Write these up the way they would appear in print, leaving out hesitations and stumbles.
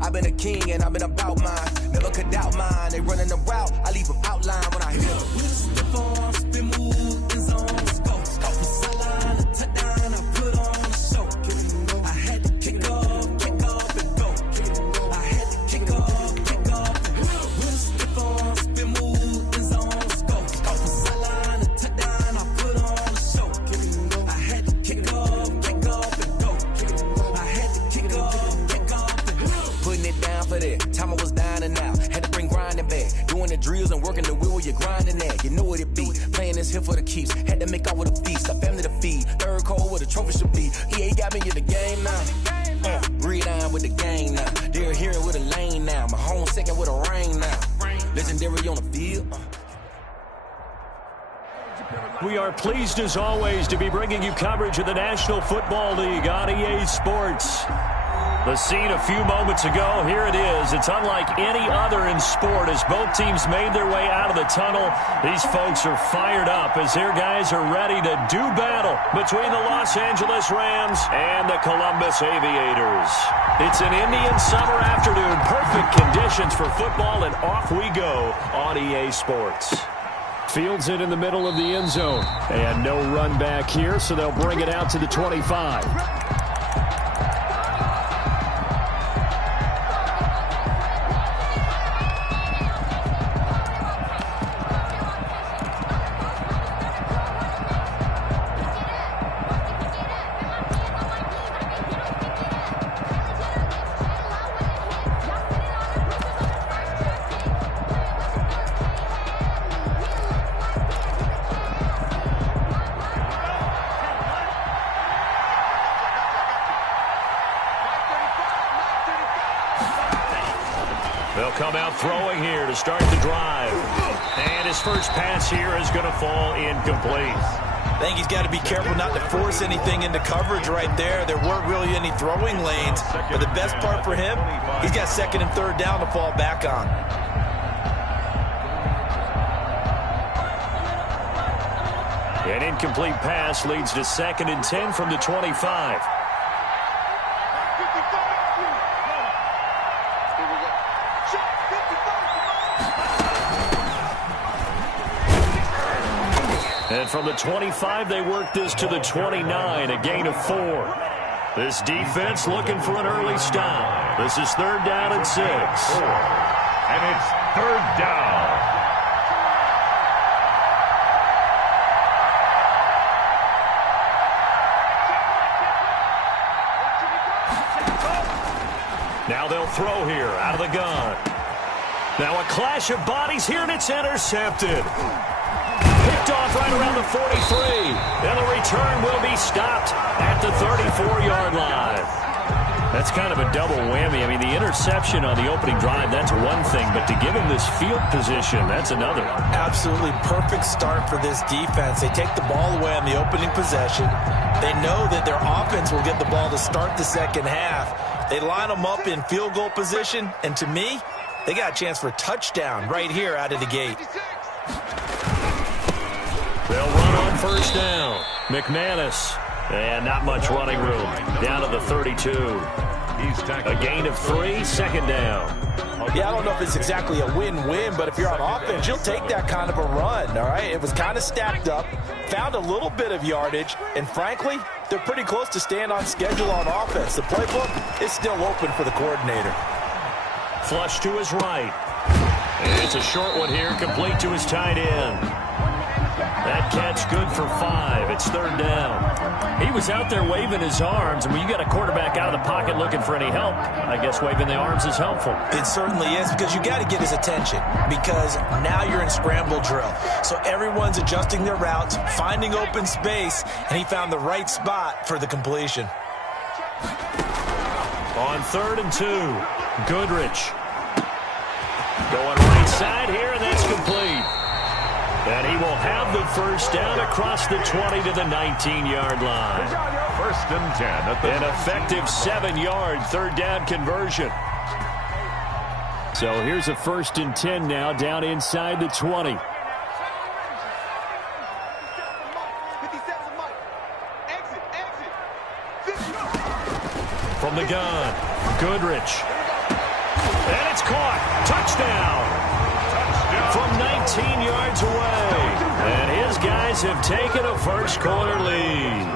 I've been a king and I've been about mine. Never could doubt mine. They running the route, I leave them outline when I hear the whistle. Step on, spin, move, in zone, scope. From sideline to touchdown, I put on a show. I had to kick off and go. I had to kick off and go. Whistle, step on, spin, move, in zone, scope. From sideline to touchdown, I put on a show. I had to kick off and go. I had to kick off and go. Putting it down for that. Time I was down and out. Had to bring grinding back. Doing the drills and working the wheel where you're grinding at. You know what it be. Playing this here for the keeps. Had to make out with a feast. A family to feed. Third cold where the trophy should be. EA got me in the game now. Read on with the gang now. They're hearing with a lane now. My home second with a rain now. Legendary on the field. We are pleased as always to be bringing you coverage of the National Football League on EA Sports. The scene a few moments ago, here it is. It's unlike any other in sport as both teams made their way out of the tunnel. These folks are fired up as their guys are ready to do battle between the Los Angeles Rams and the Columbus Aviators. It's an Indian summer afternoon, perfect conditions for football, and off we go on EA Sports. Fields it in the middle of the end zone. And no run back here, so they'll bring it out to the 25. They'll come out throwing here to start the drive. And his first pass here is going to fall incomplete. I think he's got to be careful not to force anything into coverage right there. There weren't really any throwing lanes. But the best part for him, he's got second and third down to fall back on. An incomplete pass leads to 2nd and 10 from the 25. And from the 25, they work this to the 29, a gain of 4. This defense looking for an early stop. This is 3rd down and 6. And it's 3rd down. Now they'll throw here out of the gun. Now a clash of bodies here, and it's intercepted. Picked off right around the 43. And the return will be stopped at the 34-yard line. That's kind of a double whammy. I mean, the interception on the opening drive, that's one thing. But to give him this field position, that's another. Absolutely perfect start for this defense. They take the ball away on the opening possession. They know that their offense will get the ball to start the second half. They line them up in field goal position. And to me, they got a chance for a touchdown right here out of the gate. They'll run on first down. McManus. And not much running room. Down to the 32. A gain of 3, 2nd down. Yeah, I don't know if it's exactly a win-win, but if you're on offense, you'll take that kind of a run, all right? It was kind of stacked up, found a little bit of yardage, and frankly, they're pretty close to staying on schedule on offense. The playbook is still open for the coordinator. Flush to his right. And it's a short one here, complete to his tight end. That catch good for 5. It's 3rd down. He was out there waving his arms, and when you got a quarterback out of the pocket looking for any help, I guess waving the arms is helpful. It certainly is, because you got to get his attention, because now you're in scramble drill. So everyone's adjusting their routes, finding open space, and he found the right spot for the completion. On 3rd and 2, Goodrich. Going right side here, and that's complete. And he will have the first down across the 20 to the 19-yard line. 1st and 10 at the an effective 7-yard 3rd down conversion. So here's a 1st and 10 now down inside the 20. From the gun, Goodrich. And it's caught. Touchdown. From 19 yards away. And his guys have taken a first-quarter lead.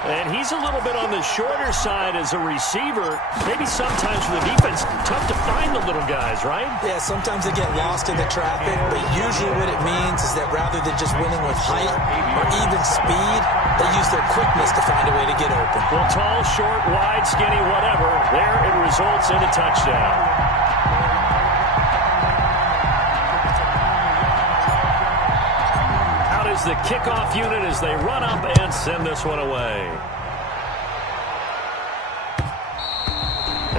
And he's a little bit on the shorter side as a receiver. Maybe sometimes for the defense, tough to find the little guys, right? Yeah, sometimes they get lost in the traffic, but usually what it means is that rather than just winning with height or even speed, they use their quickness to find a way to get open. Well, tall, short, wide, skinny, whatever, there it results in a touchdown. The kickoff unit as they run up and send this one away.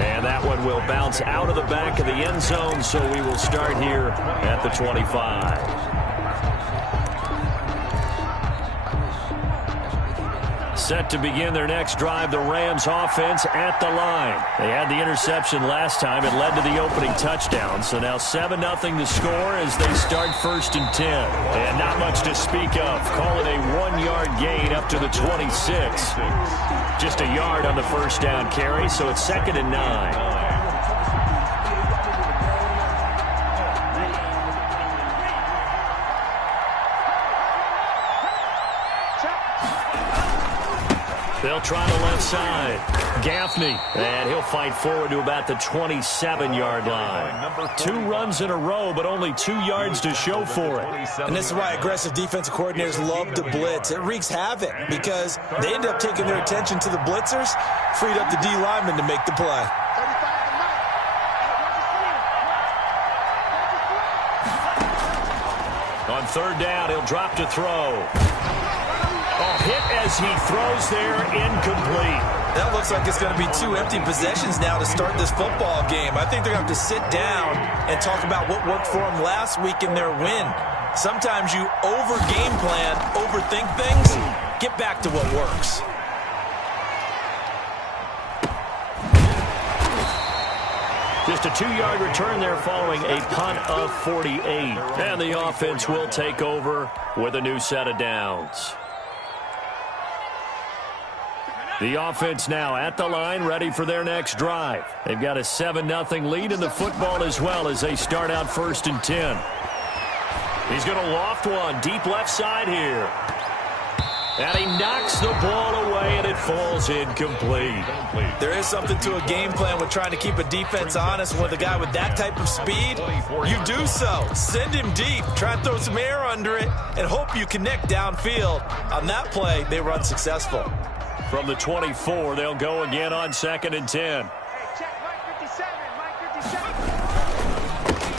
And that one will bounce out of the back of the end zone, so we will start here at the 25. Set to begin their next drive, the Rams offense at the line. They had the interception last time. It led to the opening touchdown. So now 7-0 to score as they start 1st and 10. And not much to speak of. Call it a 1-yard gain up to the 26. Just a yard on the first down carry, so it's 2nd and 9. They'll try the left side. Gaffney, and he'll fight forward to about the 27-yard line. 2 runs in a row, but only 2 yards to show for it. And this is why aggressive defensive coordinators love to blitz. It wreaks havoc because they end up taking their attention to the blitzers, freed up the D lineman to make the play. On 3rd down, he'll drop to throw. Hit as he throws there, incomplete. That looks like it's going to be 2 empty possessions now to start this football game. I think they're going to have to sit down and talk about what worked for them last week in their win. Sometimes you over-game plan, overthink things, get back to what works. Just a 2-yard return there following a punt of 48. And the offense will take over with a new set of downs. The offense now at the line, ready for their next drive. They've got a 7-0 lead in the football as well as they start out 1st and 10. He's going to loft one deep left side here. And he knocks the ball away, and it falls incomplete. There is something to a game plan with trying to keep a defense honest. With a guy with that type of speed, you do so. Send him deep, try and throw some air under it, and hope you connect downfield. On that play, they run successful. From the 24, they'll go again on 2nd and 10.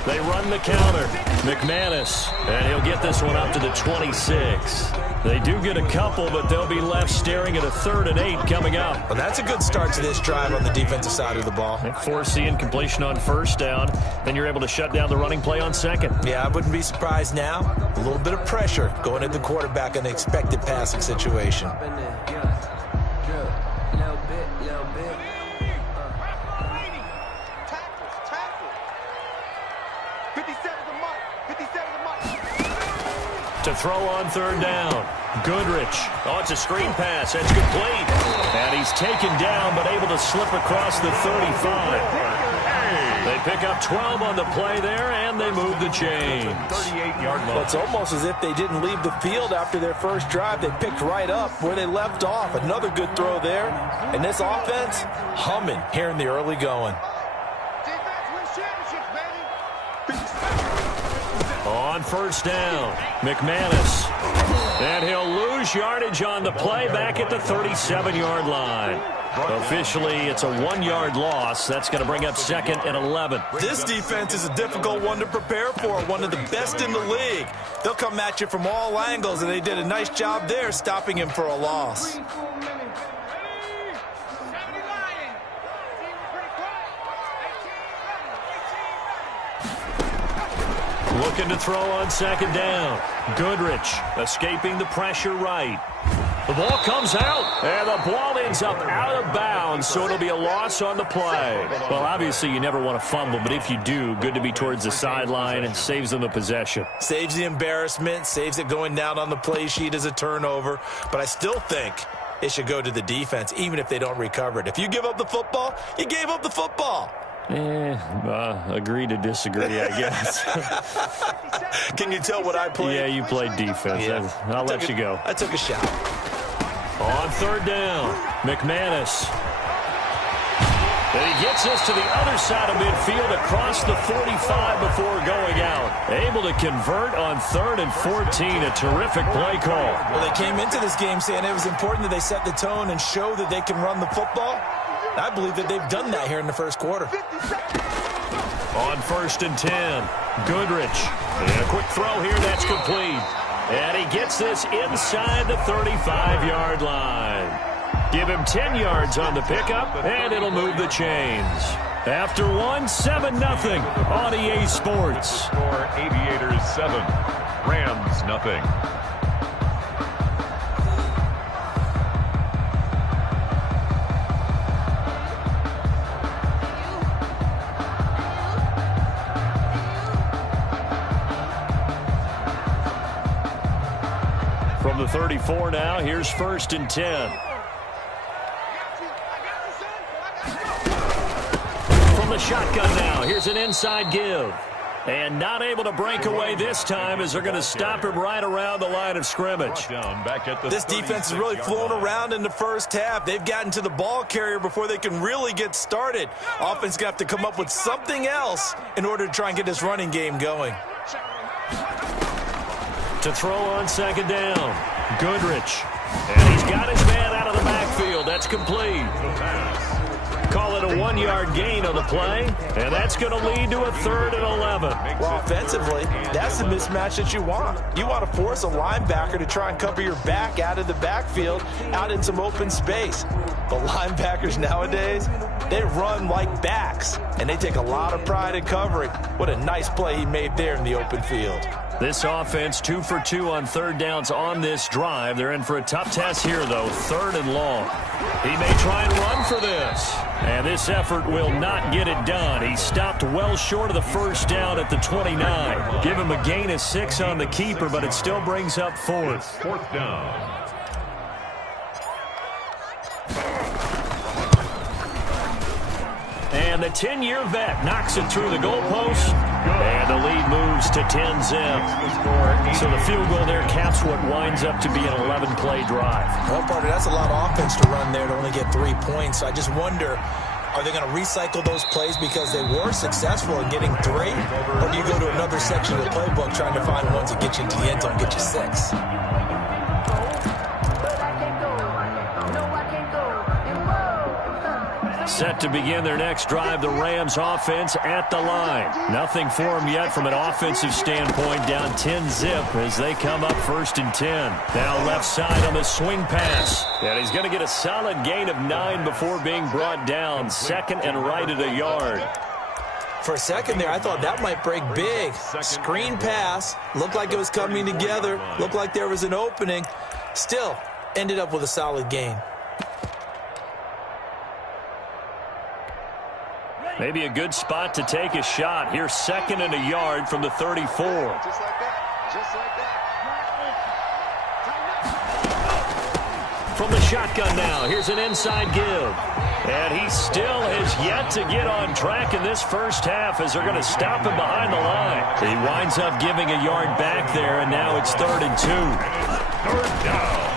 They run the counter. McManus, and he'll get this one up to the 26. They do get a couple, but they'll be left staring at a 3rd and 8 coming up. Well, that's a good start to this drive on the defensive side of the ball. Force the incompletion on 1st down. Then you're able to shut down the running play on 2nd. Yeah, I wouldn't be surprised now. A little bit of pressure going at the quarterback in the expected passing situation. To throw on 3rd down. Goodrich. Oh, it's a screen pass. That's complete. And he's taken down, but able to slip across the 35. They pick up 12 on the play there, and they move the chains. 38-yard line. Well, it's almost as if they didn't leave the field after their first drive. They picked right up where they left off. Another good throw there. And this offense, humming here in the early going. On 1st down, McManus. And he'll lose yardage on the play back at the 37-yard line. Officially, it's a 1-yard loss. That's going to bring up 2nd and 11. This defense is a difficult one to prepare for, one of the best in the league. They'll come at you from all angles, and they did a nice job there stopping him for a loss. Looking to throw on 2nd down. Goodrich escaping the pressure right. The ball comes out, and the ball ends up out of bounds, so it'll be a loss on the play. Well, obviously, you never want to fumble, but if you do, good to be towards the sideline and saves them the possession. Saves the embarrassment, saves it going down on the play sheet as a turnover, but I still think it should go to the defense, even if they don't recover it. If you give up the football, you gave up the football. Agree to disagree, I guess. Can you tell what I played? Yeah, you played defense. Yeah. I'll let you go. I took a shot. On third down, McManus. And he gets us to the other side of midfield across the 45 before going out. Able to convert on 3rd and 14. A terrific play call. Well, they came into this game saying it was important that they set the tone and show that they can run the football. I believe that they've done that here in the first quarter. On 1st and 10, Goodrich. And a quick throw here, that's complete. And he gets this inside the 35-yard line. Give him 10 yards on the pickup, and it'll move the chains. After one, 7-0 on EA Sports. Score Aviators 7, Rams 0. From the 34 now, here's 1st and 10. From the shotgun now, here's an inside give. And not able to break away this time as they're going to stop him right around the line of scrimmage. This defense has really flown around in the first half. They've gotten to the ball carrier before they can really get started. Offense going to have to come up with something else in order to try and get this running game going. To throw on 2nd down, Goodrich. And he's got his man out of the backfield. That's complete. Call it a 1-yard gain on the play, and that's going to lead to a 3rd and 11. Well, offensively, that's the mismatch that you want. You want to force a linebacker to try and cover your back out of the backfield, out in some open space. The linebackers nowadays, they run like backs, and they take a lot of pride in covering. What a nice play he made there in the open field. This offense 2 for 2 on 3rd downs on this drive. They're in for a tough test here, though, 3rd and long. He may try and run for this. And this effort will not get it done. He stopped well short of the 1st down at the 29. Give him a gain of 6 on the keeper, but it still brings up 4th. 4th down. And the 10-year vet knocks it through the goalpost. And the lead moves to 10-zip. So the field goal there caps what winds up to be an 11-play drive. Well, partner, that's a lot of offense to run there to only get 3 points. So I just wonder, are they going to recycle those plays because they were successful in getting 3? Or do you go to another section of the playbook trying to find ones that get you into the end zone and get you 6? Set to begin their next drive, the Rams offense at the line. Nothing for them yet from an offensive standpoint, down 10-zip as they come up 1st and 10. Now left side on the swing pass. And he's going to get a solid gain of 9 before being brought down. 2nd and right at a yard. For a second there, I thought that might break big. Screen pass. Looked like it was coming together. Looked like there was an opening. Still, ended up with a solid gain. Maybe a good spot to take a shot. Here's 2nd and a yard from the 34. Just like that. Just like that. From the shotgun now, here's an inside give. And he still has yet to get on track in this first half as they're going to stop him behind the line. He winds up giving a yard back there, and now it's 3rd and 2. 3rd down.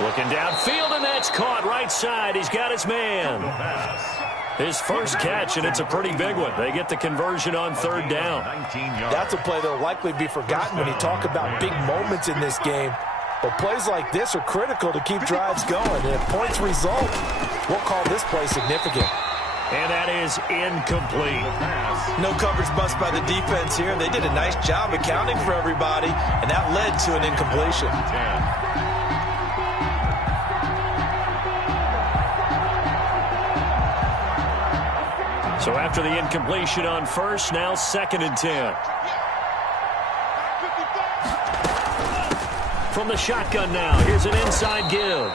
Looking downfield, and that's caught right side. He's got his man. His first catch, and it's a pretty big one. They get the conversion on 3rd down. That's a play that will likely be forgotten when you talk about big moments in this game. But plays like this are critical to keep drives going. And if points result, we'll call this play significant. And that is incomplete. No coverage bust by the defense here. They did a nice job accounting for everybody, and that led to an incompletion. So after the incompletion on 1st, now 2nd and 10. From the shotgun now, here's an inside give.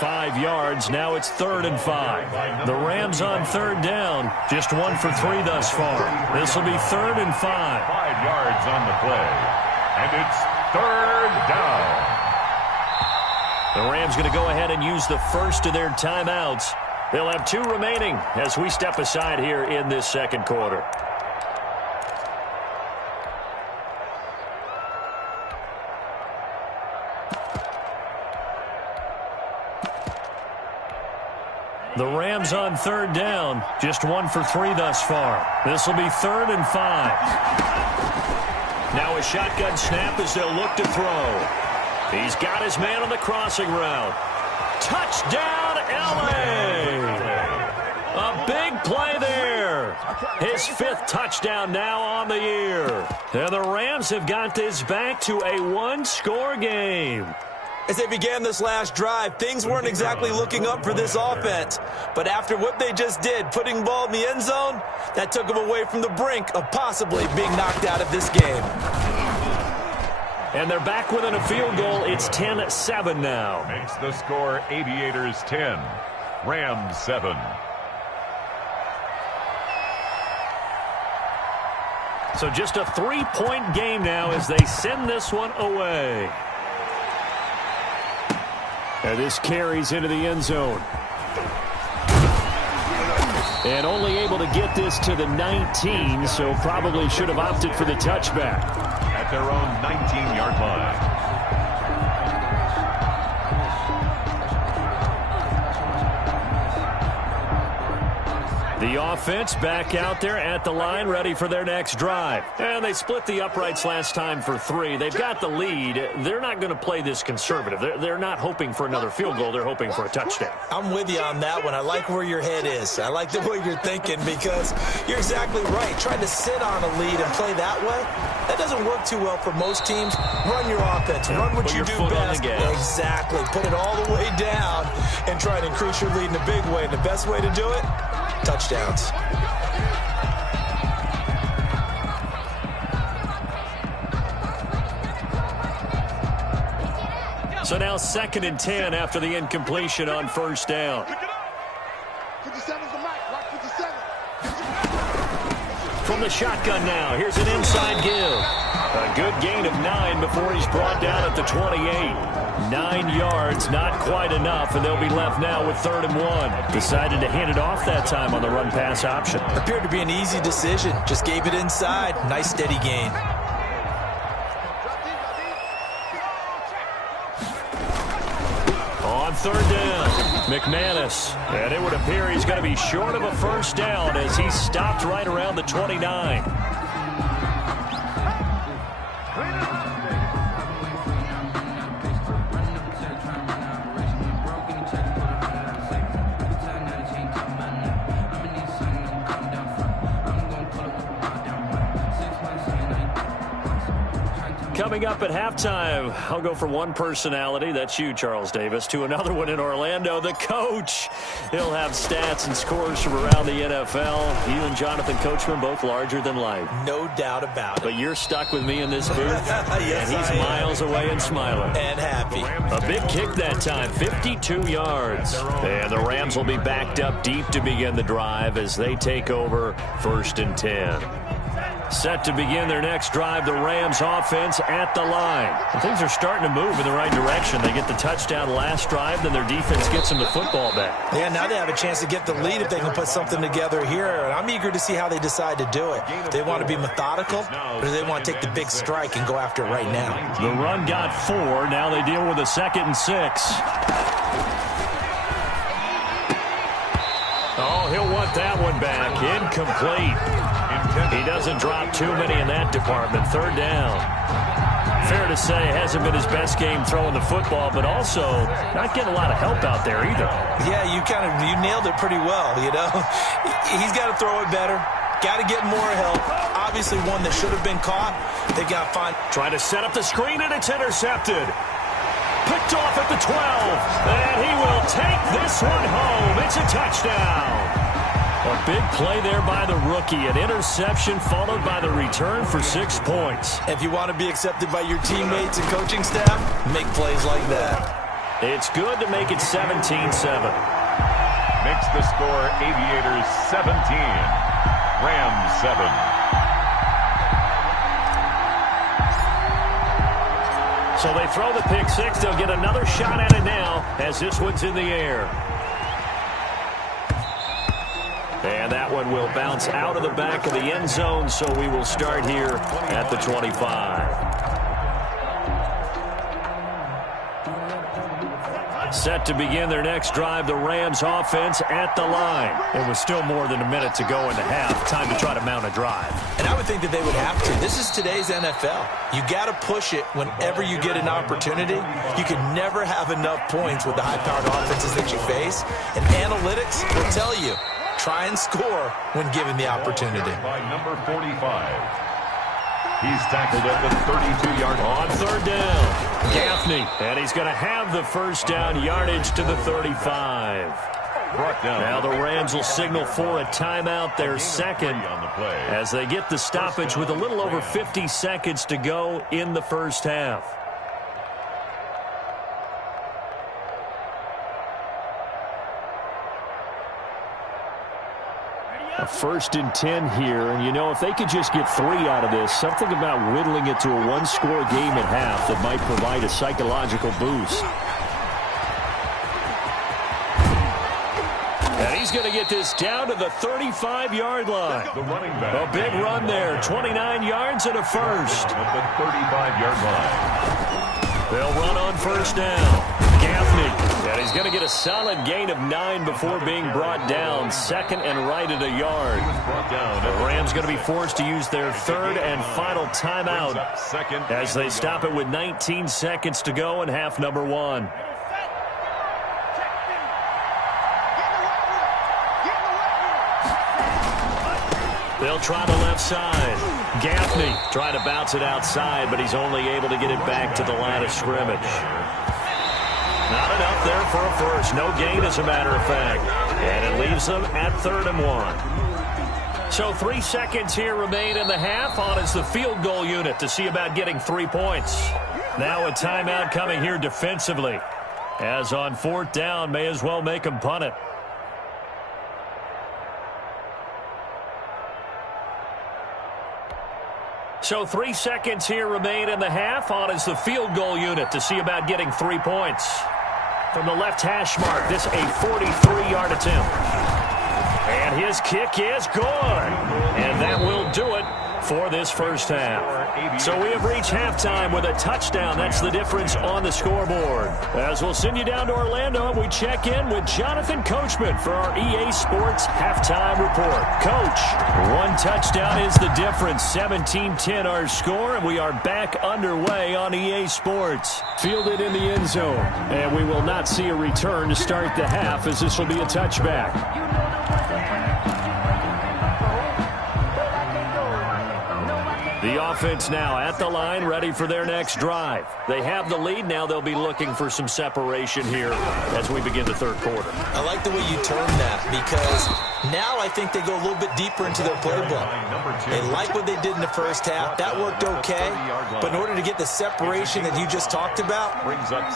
5 yards, now it's 3rd and 5. The Rams on 3rd down, just 1 for 3 thus far. This will be 3rd and 5. 5 yards on the play, and it's 3rd down. The Rams going to go ahead and use the first of their timeouts. They'll have 2 remaining as we step aside here in this second quarter. The Rams on third down, just 1 for 3 thus far. This will be 3rd and 5. Now a shotgun snap as they'll look to throw. He's got his man on the crossing route. Touchdown, L.A. A big play there. His 5th touchdown now on the year. And the Rams have got this back to a 1-score game. As they began this last drive, things weren't exactly looking up for this offense. But after what they just did, putting the ball in the end zone, that took them away from the brink of possibly being knocked out of this game. And they're back within a field goal. It's 10-7 now. Makes the score Aviators 10, Rams 7. So just a 3-point game now as they send this one away. And this carries into the end zone. And only able to get this to the 19, so probably should have opted for the touchback. At their own 19-yard line. The offense back out there at the line, ready for their next drive. And they split the uprights last time for 3. They've got the lead. They're not going to play this conservative. They're not hoping for another field goal. They're hoping for a touchdown. I'm with you on that one. I like where your head is. I like the way you're thinking because you're exactly right. Trying to sit on a lead and play that way, that doesn't work too well for most teams. Run your offense. Run what you do best. Exactly. Put it all the way down and try to increase your lead in a big way. And the best way to do it, touchdowns. So now 2nd and 10 after the incompletion on first down. 57's the mic. Rock 57. From the shotgun now, here's an inside give. A good gain of 9 before he's brought down at the 28. 9 yards, not quite enough, and they'll be left now with 3rd and 1. Decided to hand it off that time on the run-pass option. Appeared to be an easy decision. Just gave it inside. Nice steady gain. On 3rd down, McManus. And it would appear he's going to be short of a first down as he stopped right around the 29. Coming up at halftime, I'll go from one personality, that's you, Charles Davis, to another one in Orlando, the coach. He'll have stats and scores from around the NFL. You and Jonathan Coachman, both larger than life. No doubt about it. But you're stuck with me in this booth, yes, and he's miles away and smiling. And happy. A big kick that time, 52 yards. And the Rams will be backed up deep to begin the drive as they take over 1st and 10. Set to begin their next drive, the Rams offense at the line. And things are starting to move in the right direction. They get the touchdown last drive, then their defense gets them the football back. Yeah, now they have a chance to get the lead if they can put something together here. And I'm eager to see how they decide to do it. They want to be methodical, or do they want to take the big strike and go after it right now? The run got 4. Now they deal with a 2nd and 6. Oh, he'll want that one back. Incomplete. He doesn't drop too many in that department. 3rd down. Fair to say, hasn't been his best game throwing the football, but also not getting a lot of help out there either. Yeah, you nailed it pretty well, you know. He's got to throw it better. Got to get more help. Obviously one that should have been caught. They got to find. Trying to set up the screen, and it's intercepted. Picked off at the 12, and he will take this one home. It's a touchdown. A big play there by the rookie. An interception followed by the return for 6 points. If you want to be accepted by your teammates and coaching staff, make plays like that. It's good to make it 17-7. Makes the score Aviators 17, Rams 7. So they throw the pick 6. They'll get another shot at it now as this one's in the air. And that one will bounce out of the back of the end zone, so we will start here at the 25. Set to begin their next drive, the Rams offense at the line. It was still more than a minute to go in the half. Time to try to mount a drive. And I would think that they would have to. This is today's NFL. You got to push it whenever you get an opportunity. You can never have enough points with the high-powered offenses that you face. And analytics will tell you, try and score when given the opportunity. By number 45. He's tackled at the 32-yard line. On third down, Gaffney. And he's going to have the first down, yardage to the 35. Brought down. Now the Rams will signal for a timeout, their second, as they get the stoppage with a little over 50 seconds to go in the first half. A 1st and 10 here, and you know, if they could just get 3 out of this, something about whittling it to a one-score game at half that might provide a psychological boost. And he's going to get this down to the 35-yard line. The running back. A big run there, 29 yards and a first. At the 35-yard line. They'll run on first down. Gaffney, and he's going to get a solid gain of 9 before being brought down. 2nd and right at a yard. The Rams going to be forced to use their 3rd and final timeout as they stop it with 19 seconds to go in half number 1. They'll try the left side. Gaffney trying to bounce it outside, but he's only able to get it back to the line of scrimmage. Not enough there for a first. No gain, as a matter of fact. And it leaves them at 3rd and 1. So 3 seconds here remain in the half. On is the field goal unit to see about getting 3 points. Now a timeout coming here defensively. As on 4th down, may as well make them punt it. So 3 seconds here remain in the half. On is the field goal unit to see about getting 3 points. From the left hash mark, this a 43-yard attempt. And his kick is good. And that will do it for this first half. So we have reached halftime with a touchdown. That's the difference on the scoreboard. As we'll send you down to Orlando, we check in with Jonathan Coachman for our EA Sports Halftime Report. Coach, 1 touchdown is the difference. 17-10 our score, and we are back underway on EA Sports. Fielded in the end zone, and we will not see a return to start the half, as this will be a touchback. The offense now at the line, ready for their next drive. They have the lead. Now they'll be looking for some separation here as we begin the 3rd quarter. I like the way you term that, because now I think they go a little bit deeper into their playbook. They like what they did in the first half. That worked okay. But in order to get the separation that you just talked about,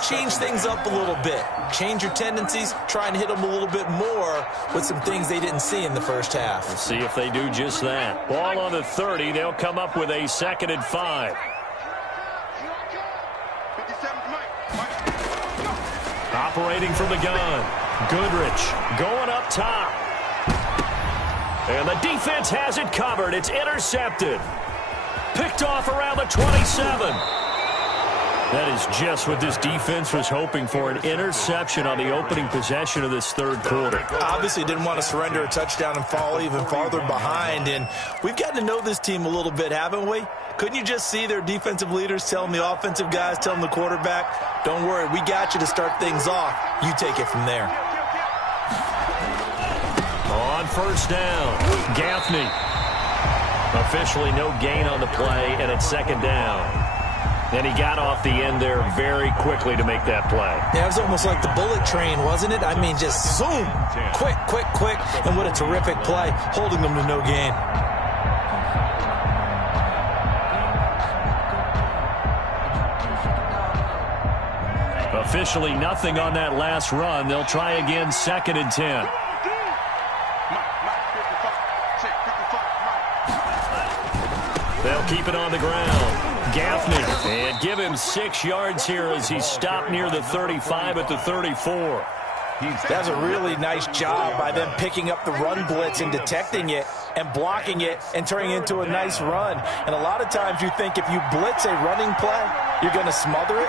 change things up a little bit. Change your tendencies. Try and hit them a little bit more with some things they didn't see in the first half. We'll see if they do just that. Ball on the 30. They'll come up with a 2nd and 5. Operating from the gun. Goodrich going up top. And the defense has it covered. It's intercepted. Picked off around the 27. That is just what this defense was hoping for, an interception on the opening possession of this 3rd quarter. Obviously didn't want to surrender a touchdown and fall even farther behind. And we've gotten to know this team a little bit, haven't we? Couldn't you just see their defensive leaders telling the offensive guys, telling the quarterback, don't worry, we got you to start things off. You take it from there. On first down, Gaffney. Officially no gain on the play, and it's 2nd down. And he got off the end there very quickly to make that play. Yeah, it was almost like the bullet train, wasn't it? I mean, just zoom, quick, quick, quick. And what a terrific play, holding them to no gain. Officially nothing on that last run. They'll try again, 2nd and 10. They'll keep it on the ground. Gaffney, and give him 6 yards here as he stopped near the 35 at the 34. That's a really nice job by them picking up the run blitz and detecting it and blocking it and turning it into a nice run. And a lot of times you think if you blitz a running play, you're going to smother it.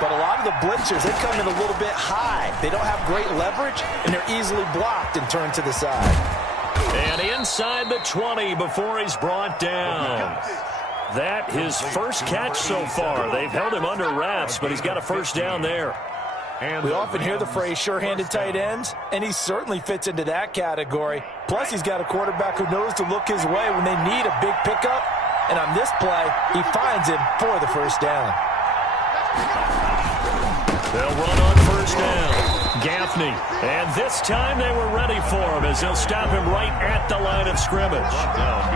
But a lot of the blitzers, they come in a little bit high. They don't have great leverage, and they're easily blocked and turned to the side. And inside the 20 before he's brought down. That his first catch so far. They've held him under wraps, but he's got a first down there. We often hear the phrase sure-handed tight ends, and he certainly fits into that category. Plus, he's got a quarterback who knows to look his way when they need a big pickup. And on this play, he finds him for the first down. They'll run on first down. Gaffney. And this time they were ready for him as they'll stop him right at the line of scrimmage.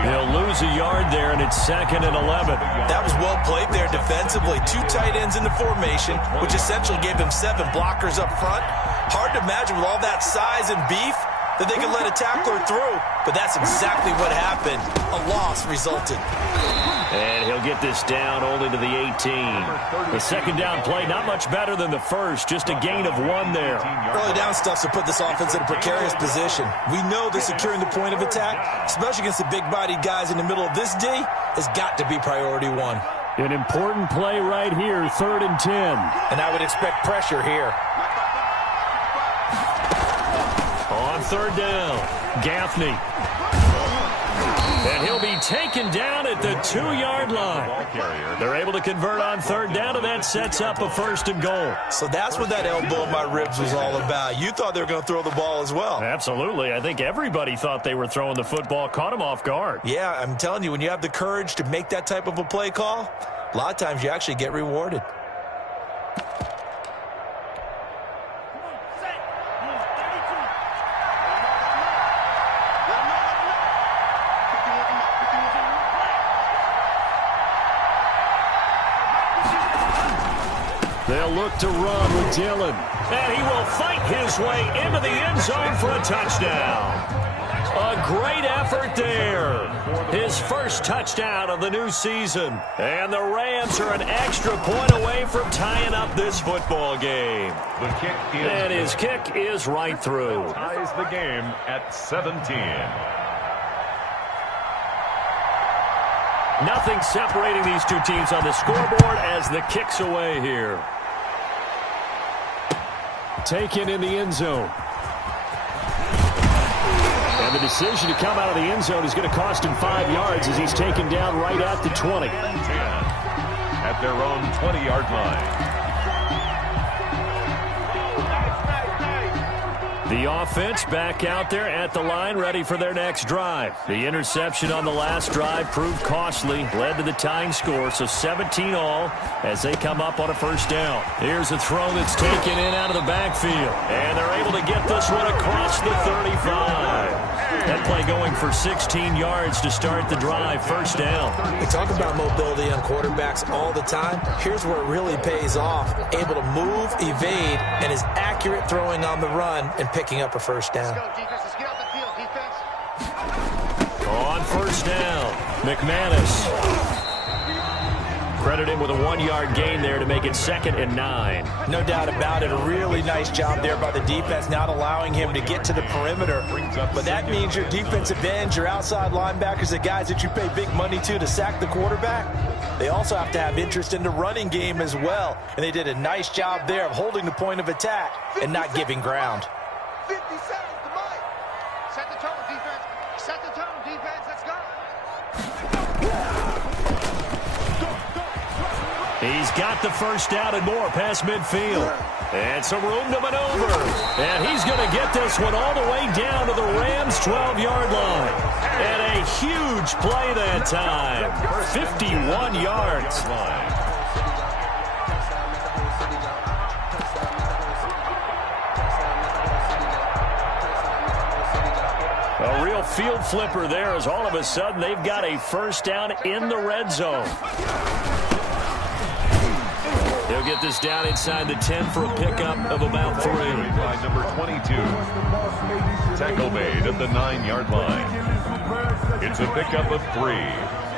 He'll lose a yard there, and it's 2nd and 11. That was well played there defensively. 2 tight ends in the formation, which essentially gave him 7 blockers up front. Hard to imagine with all that size and beef that they could let a tackler through, but that's exactly what happened. A loss resulted. And he'll get this down only to the 18. The second down play, not much better than the first, just a gain of 1 there. Early down stuff to put this offense in a precarious position. We know that securing the point of attack, especially against the big-bodied guys in the middle of this D, has got to be priority 1. An important play right here, 3rd and 10. And I would expect pressure here. On 3rd down, Gaffney. And he'll be taken down at the 2-yard line. They're able to convert on 3rd down, and that sets up a 1st and goal. So that's what that elbow in my ribs was all about. You thought they were going to throw the ball as well. Absolutely. I think everybody thought they were throwing the football, caught him off guard. Yeah, I'm telling you, when you have the courage to make that type of a play call, a lot of times you actually get rewarded. They'll look to run with Dillon. And he will fight his way into the end zone for a touchdown. A great effort there. His first touchdown of the new season. And the Rams are an extra point away from tying up this football game. The kick is And his kick is right through. ties the game at 17. Nothing separating these two teams on the scoreboard as the kick's away here. Taken in the end zone. And the decision to come out of the end zone is going to cost him 5 yards as he's taken down right at the 20. 10 at their own 20-yard line. The offense back out there at the line, ready for their next drive. The interception on the last drive proved costly, led to the tying score, so 17 all as they come up on a first down. Here's a throw that's taken in out of the backfield, and they're able to get this one across the 35. That play going for 16 yards to start the drive, first down. We talk about mobility on quarterbacks all the time. Here's where it really pays off. Able to move, evade, and is accurate throwing on the run and picking up a first down. Let's go, defense. Let's get out the field, defense. On first down, McManus. Credit him with a 1-yard gain there to make it 2nd and 9. No doubt about it. A really nice job there by the defense, not allowing him to get to the perimeter. But that means your defensive ends, your outside linebackers, the guys that you pay big money to sack the quarterback, they also have to have interest in the running game as well. And they did a nice job there of holding the point of attack and not giving ground. 50 seconds to Mike. Set the tone, defense. Set the tone, defense. Let's go. He's got the first down and more past midfield. And some room to maneuver. And he's going to get this one all the way down to the Rams' 12-yard line. And a huge play that time. 51 yards. A real field flipper there as all of a sudden they've got a first down in the red zone. He'll get this down inside the 10 for a pickup of about 3. By number 22. Tackle made at the 9-yard line. It's a pickup of 3.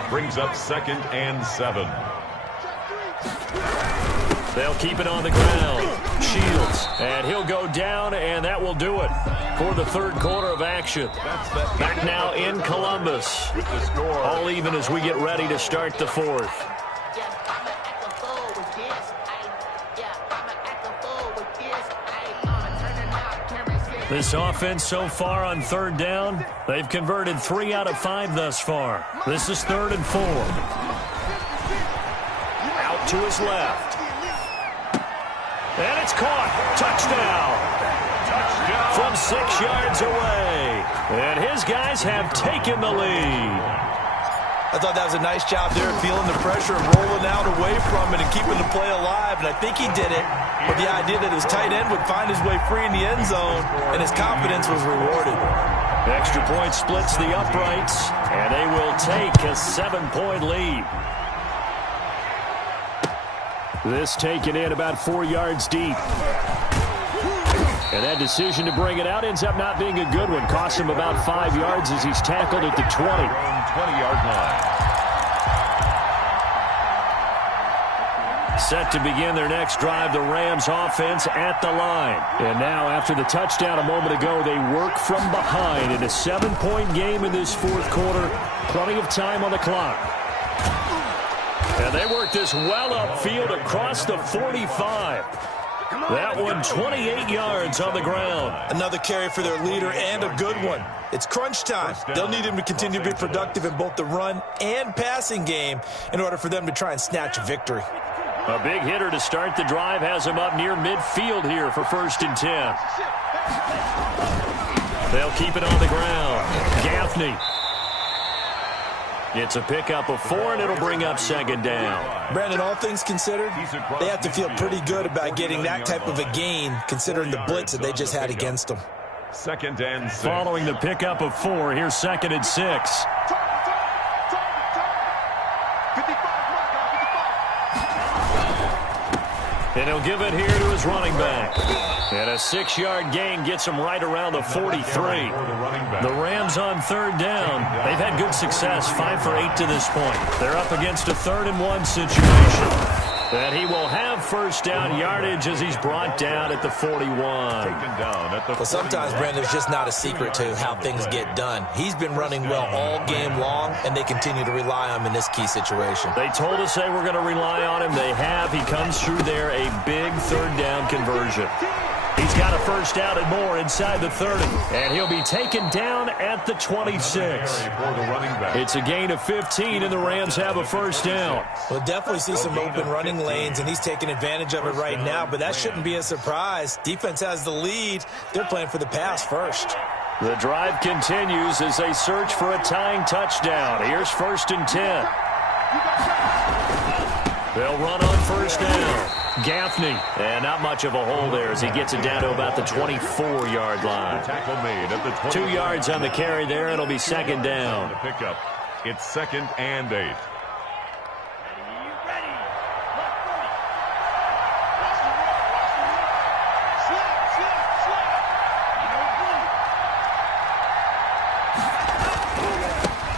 Brings up 2nd and 7. They'll keep it on the ground. Shields, and he'll go down, and that will do it for the third quarter of action. Back now in Columbus. With the score. All even as we get ready to start the fourth. This offense so far on third down, they've converted 3 out of 5 thus far. This is 3rd and 4. Out to his left. And it's caught. Touchdown. From 6 yards away. And his guys have taken the lead. I thought that was a nice job there, feeling the pressure and rolling out away from it and keeping the play alive. And I think he did it with the idea that his tight end would find his way free in the end zone, and his confidence was rewarded. The extra point splits the uprights, and they will take a 7-point lead. This taken in about 4 yards deep. And that decision to bring it out ends up not being a good one. Costs him about 5 yards as he's tackled at the 20. 20-yard line. Set to begin their next drive, the Rams offense at the line. And now after the touchdown a moment ago, they work from behind in a 7-point game in this fourth quarter. Plenty of time on the clock. And they work this well upfield across the 45. That one 28 yards on the ground. Another carry for their leader and a good one. It's crunch time. They'll need him to continue to be productive in both the run and passing game in order for them to try and snatch a victory. A big hitter to start the drive has him up near midfield here for 1st and 10. They'll keep it on the ground. Gaffney. It's a pickup of 4, and it'll bring up 2nd down. Brandon, all things considered, they have to feel pretty good about getting that type of a gain, considering the blitz that they just had against them. 2nd and 6. Following the pickup of 4, here's 2nd and 6. And he'll give it here to his running back. And a 6-yard gain gets him right around the 43. The Rams on 3rd down. They've had good success, 5 for 8 to this point. They're up against a 3rd and 1 situation. And he will have 1st down yardage as he's brought down at the 41. Well, sometimes, Brandon, it's just not a secret to how things get done. He's been running well all game long, and they continue to rely on him in this key situation. They told us they were going to rely on him. They have. He comes through there, a big 3rd down conversion. He's got a 1st down and more inside the 30. And he'll be taken down at the 26. It's a gain of 15, and the Rams have a 1st down. We'll definitely see some open running lanes, and he's taking advantage of it right now, but that shouldn't be a surprise. Defense has the lead. They're playing for the pass first. The drive continues as they search for a tying touchdown. Here's 1st and 10. They'll run on 1st down. Gaffney, and not much of a hole there as he gets it down to about the 24-yard line. Tackle made at the 2 yards on the carry there, and it'll be 2nd down. Pickup. It's 2nd and 8.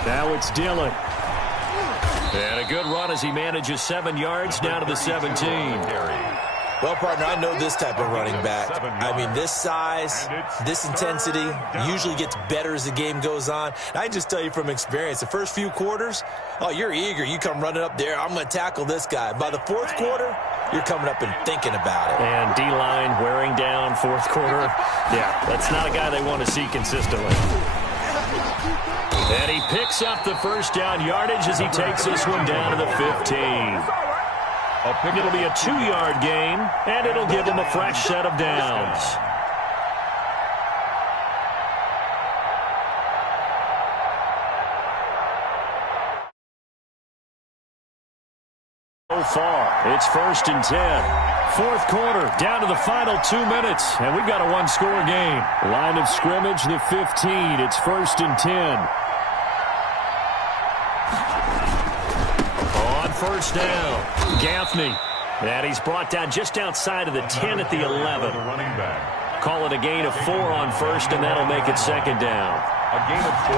Now it's Dillon. And a good run as he manages 7 yards down to the 17. Well, partner, I know this type of running back. I mean, this size, this intensity usually gets better as the game goes on. And I just tell you from experience, the first few quarters, oh, you're eager. You come running up there, I'm going to tackle this guy. By the 4th quarter, you're coming up and thinking about it. And D-line wearing down 4th quarter. Yeah, that's not a guy they want to see consistently. And he picks up the 1st down yardage as he takes this one down to the 15. It'll be a 2-yard gain, and it'll give him a fresh set of downs. So far, it's 1st and 10. 4th quarter, down to the final 2 minutes, and we've got a 1-score game. Line of scrimmage, the 15. It's 1st and 10. On 1st down, Gaffney. And he's brought down just outside of the 10 at the 11. Call it a gain of 4 on 1st, and that'll make it 2nd down. A gain of 4.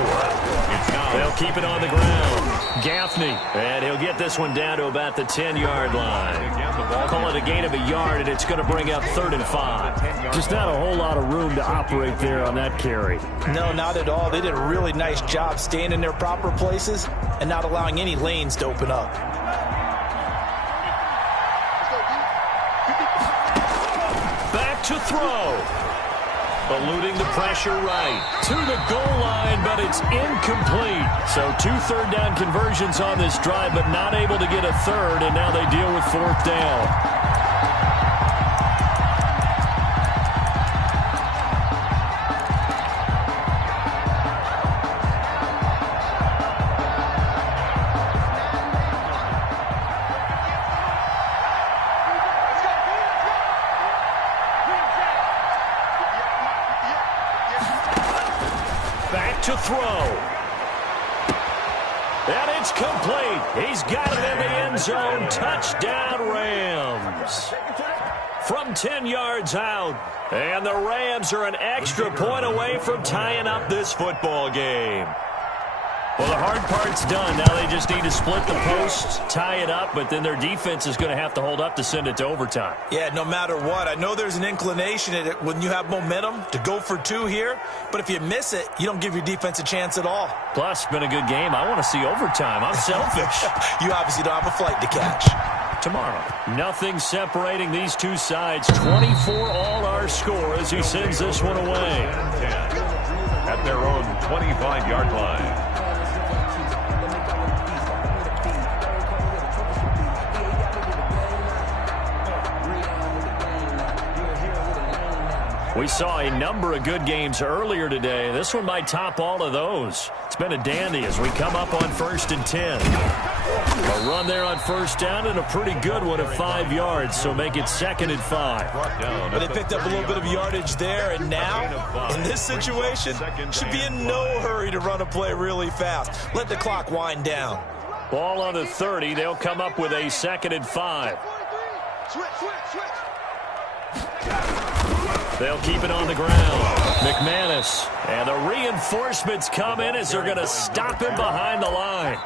It's now. They'll keep it on the ground. Gaffney, and he'll get this one down to about the 10-yard line. Call it a gain of a yard, and it's going to bring up 3rd and 5. Just not a whole lot of room to operate there on that carry. No, not at all. They did a really nice job staying in their proper places and not allowing any lanes to open up. Back to throw. Eluding the pressure right to the goal line, but it's incomplete. So 2 third-down conversions on this drive, but not able to get a third, and now they deal with 4th down. To throw. And it's complete. He's got it in the end zone. Touchdown, Rams. From 10 yards out. And the Rams are an extra point away from tying up this football game. Well, the hard part's done. Now they just need to split the posts, tie it up, but then their defense is going to have to hold up to send it to overtime. Yeah, no matter what. I know there's an inclination in it when you have momentum to go for 2 here, but if you miss it, you don't give your defense a chance at all. Plus, it's been a good game. I want to see overtime. I'm selfish. You obviously don't have a flight to catch. Tomorrow, nothing separating these two sides. 24 all our score as he sends this one away. At their own 25-yard line. We saw a number of good games earlier today. This one might top all of those. It's been a dandy as we come up on 1st and 10. A run there on 1st down and a pretty good one at 5 yards, so make it 2nd and 5. Well, they picked up a little bit of yardage there, and now, in this situation, should be in no hurry to run a play really fast. Let the clock wind down. Ball on the 30. They'll come up with a 2nd and 5. Switch. They'll keep it on the ground. McManus. And the reinforcements come in as they're going to stop him behind the line.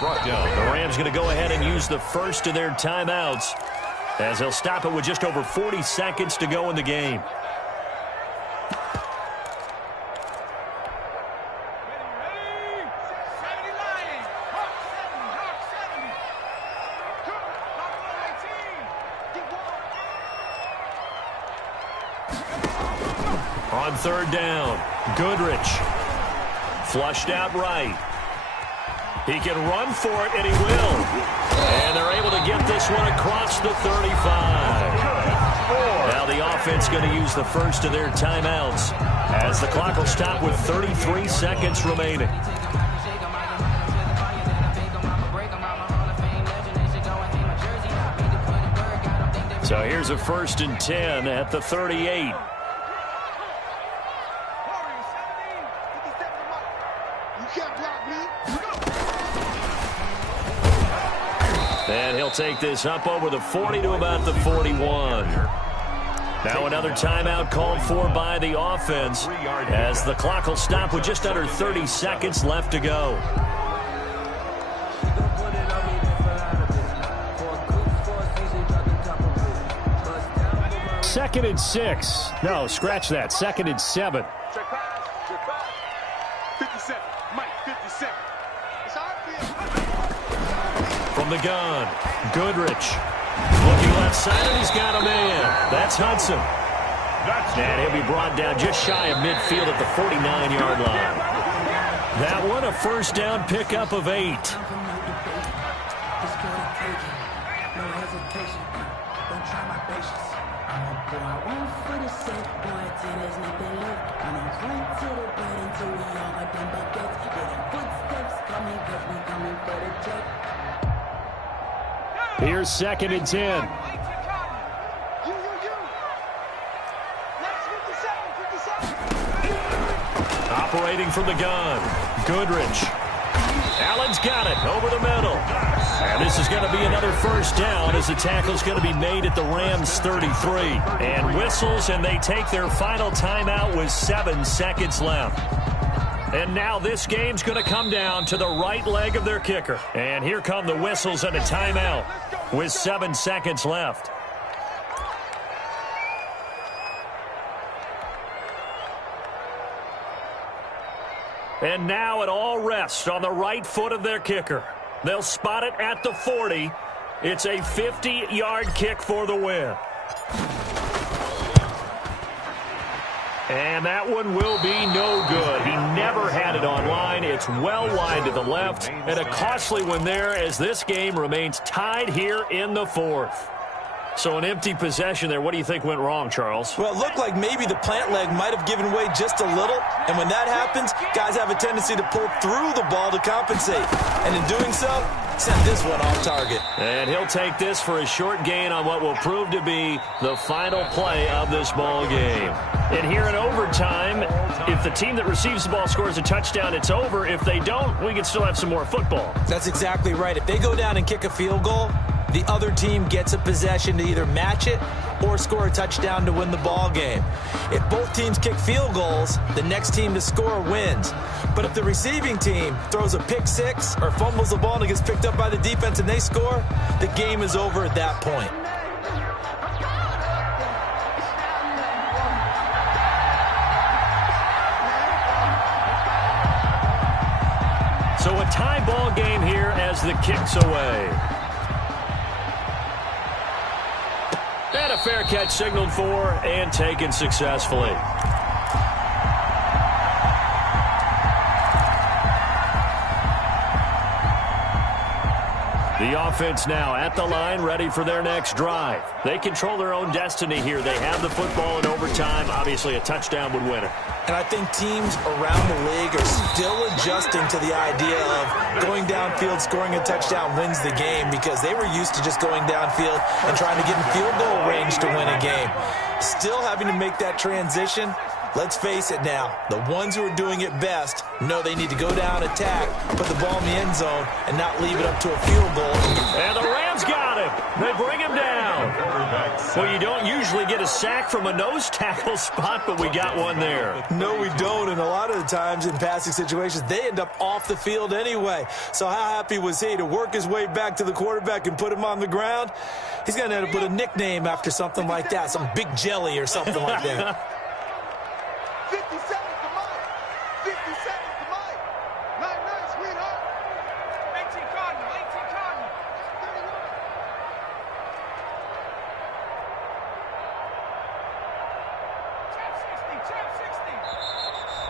Brought down. The Rams going to go ahead and use the first of their timeouts as they'll stop it with just over 40 seconds to go in the game. On 3rd down, Goodrich. Flushed out right. He can run for it, and he will. And they're able to get this one across the 35. Now the offense going to use the first of their timeouts as the clock will stop with 33 seconds remaining. So here's a 1st and 10 at the 38. And he'll take this up over the 40 to about the 41. Now another timeout called for by the offense as the clock will stop with just under 30 seconds left to go. Second and 6. No, scratch that. 2nd and 7. 57. Mike, 57. From the gun, Goodrich. Looking left side, and he's got a man. That's Hudson. And he'll be brought down just shy of midfield at the 49-yard line. That one, a 1st down pickup of 8. Here's 2nd and 10. Operating from the gun, Goodrich. Allen's got it over the middle. And this is going to be another 1st down as the tackle's going to be made at the Rams' 33. And whistles, and they take their final timeout with 7 seconds left. And now this game's going to come down to the right leg of their kicker. And here come the whistles and a timeout with 7 seconds left. And now it all rests on the right foot of their kicker. They'll spot it at the 40. It's a 50-yard kick for the win. And that one will be no good. He never had it on line. It's well wide to the left. And a costly one there as this game remains tied here in the fourth. So an empty possession there. What do you think went wrong, Charles? Well, it looked like maybe the plant leg might have given way just a little. And when that happens, guys have a tendency to pull through the ball to compensate. And in doing so, send this one off target. And he'll take this for a short gain on what will prove to be the final play of this ball game. And here in overtime, if the team that receives the ball scores a touchdown, it's over. If they don't, we can still have some more football. That's exactly right. If they go down and kick a field goal, the other team gets a possession to either match it or score a touchdown to win the ball game. If both teams kick field goals, the next team to score wins. But if the receiving team throws a pick six or fumbles the ball and it gets picked up by the defense and they score, the game is over at that point. So a tie ball game here as the kick's away. And a fair catch signaled for and taken successfully. The offense now at the line, ready for their next drive. They control their own destiny here. They have the football in overtime. Obviously, a touchdown would win it. And I think teams around the league are still adjusting to the idea of going downfield, scoring a touchdown wins the game, because they were used to just going downfield and trying to get in field goal range to win a game. Still having to make that transition. Let's face it now, the ones who are doing it best know they need to go down, attack, put the ball in the end zone, and not leave it up to a field goal. And the Rams got him. They bring him down. Well, you don't usually get a sack from a nose tackle spot, but we got one there. No, we don't, and a lot of the times in passing situations, they end up off the field anyway. So how happy was he to work his way back to the quarterback and put him on the ground? He's going to end up with a nickname after something like that, some Big Jelly or something like that. 50 seconds to Mike. 50 seconds to Mike. Night, sweetheart. 18 Cardinal. 18 Cardinal.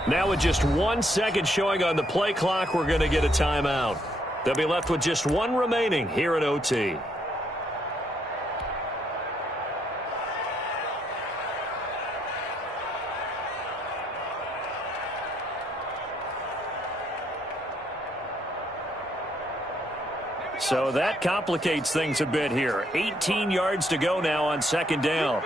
31. Now with just 1 second showing on the play clock, we're going to get a timeout. They'll be left with just one remaining here at OT. So that complicates things a bit here. 18 yards to go now on second down.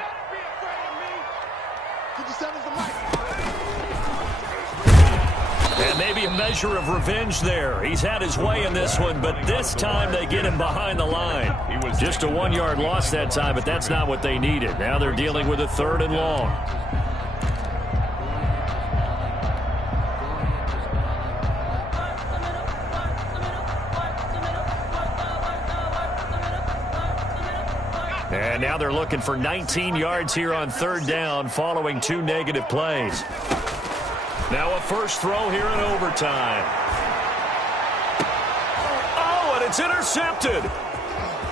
And maybe a measure of revenge there. He's had his way in this one, but this time they get him behind the line. Just a 1 yard loss that time, but that's not what they needed. Now they're dealing with a 3rd and long. And now they're looking for 19 yards here on 3rd down following 2 negative plays. Now a first throw here in overtime. Oh, and it's intercepted.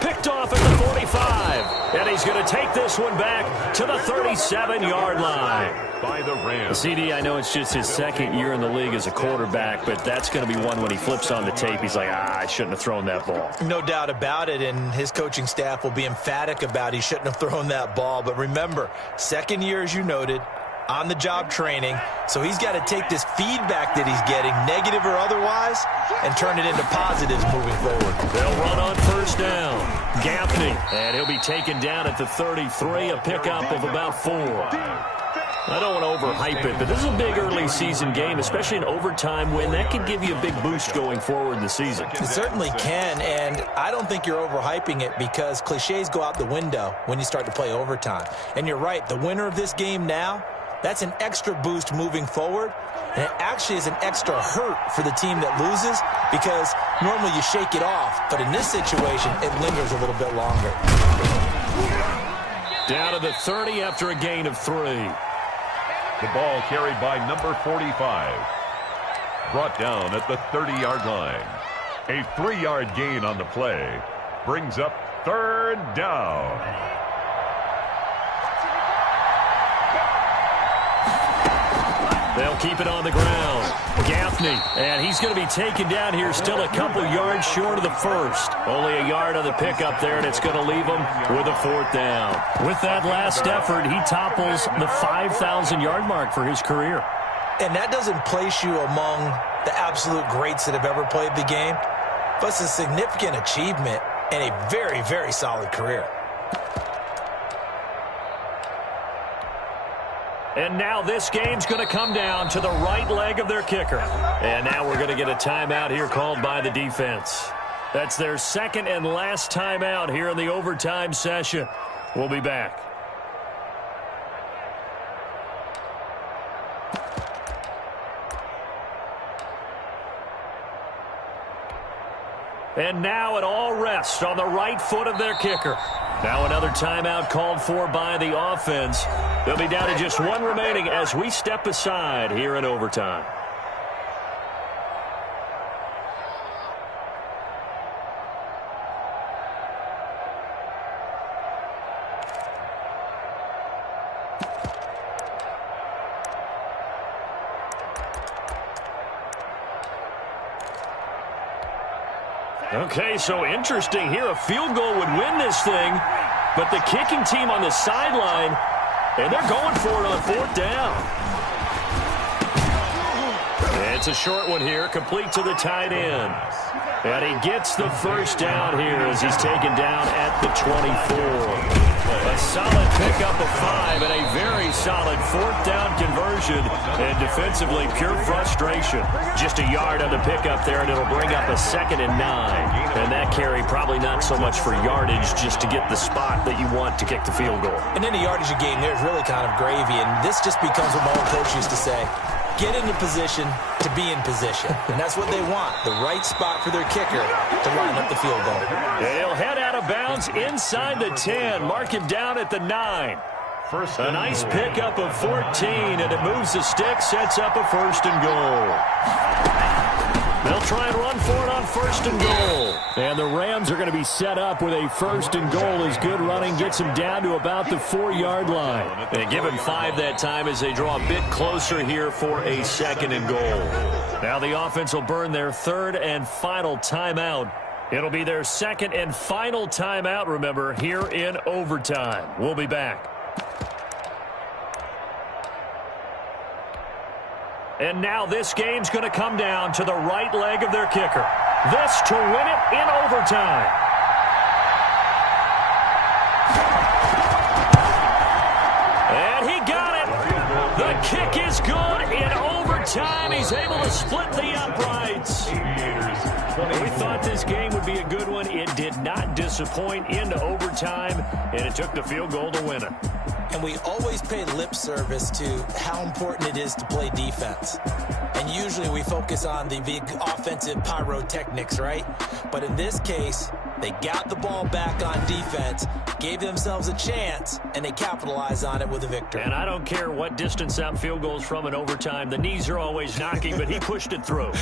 Picked off at the 45. And he's going to take this one back to the 37-yard line. By the Rams. CD, I know it's just his 2nd year in the league as a quarterback, but that's going to be one when he flips on the tape, he's like, I shouldn't have thrown that ball. No doubt about it, and his coaching staff will be emphatic about he shouldn't have thrown that ball. But remember, 2nd year, as you noted, on-the-job training, so he's got to take this feedback that he's getting, negative or otherwise, and turn it into positives moving forward. They'll run on first down. Gaffney, and he'll be taken down at the 33, a pickup of about 4. I don't want to overhype it, but this is a big early season game, especially an overtime win. That can give you a big boost going forward in the season. It certainly can, and I don't think you're overhyping it because cliches go out the window when you start to play overtime. And you're right, the winner of this game now, That's an extra boost moving forward, and it actually is an extra hurt for the team that loses because normally you shake it off, but in this situation, it lingers a little bit longer. Down to the 30 after a gain of 3. The ball carried by number 45. Brought down at the 30-yard line. A 3-yard gain on the play brings up 3rd down. They'll keep it on the ground. Gaffney, and he's going to be taken down here still a couple yards short of the first. Only a yard on the pickup there, and it's going to leave him with a 4th down. With that last effort, he topples the 5,000-yard mark for his career. And that doesn't place you among the absolute greats that have ever played the game, but it's a significant achievement and a very, very solid career. And now this game's going to come down to the right leg of their kicker. And now we're going to get a timeout here called by the defense. That's their second and last timeout here in the overtime session. We'll be back. And now it all rests on the right foot of their kicker. Now another timeout called for by the offense. They'll be down to just one remaining as we step aside here in overtime. Okay, so interesting here. A field goal would win this thing, but the kicking team on the sideline, and they're going for it on 4th down. It's a short one here, complete to the tight end. And he gets the first down here as he's taken down at the 24. A solid pickup of 5 and a very solid 4th down conversion. And defensively, pure frustration. Just a yard on the pickup there, and it'll bring up a 2nd and 9. And that carry probably not so much for yardage, just to get the spot that you want to kick the field goal. And then the yardage you gain there is really kind of gravy, and this just becomes what my old coach used to say. Get into position to be in position. And that's what they want, the right spot for their kicker to line up the field goal. He'll head out of bounds inside the 10. Mark him down at the 9. A nice pickup of 14, and it moves the stick, sets up a 1st and goal. They'll try and run for it on 1st and goal. And the Rams are going to be set up with a 1st and goal as good running gets them down to about the 4-yard line. They give him 5 that time as they draw a bit closer here for a 2nd and goal. Now the offense will burn their 3rd and final timeout. It'll be their 2nd and final timeout, remember, here in overtime. We'll be back. And now this game's going to come down to the right leg of their kicker. This to win it in overtime. And he got it. The kick is good in overtime. He's able to split the uprights. We thought this game would be a good one. It did not disappoint into overtime, and it took the field goal to win it. And we always pay lip service to how important it is to play defense. And usually we focus on the big offensive pyrotechnics, right? But in this case, they got the ball back on defense, gave themselves a chance, and they capitalized on it with a victory. And I don't care what distance that field goal is from in overtime. The knees are always knocking, but he pushed it through.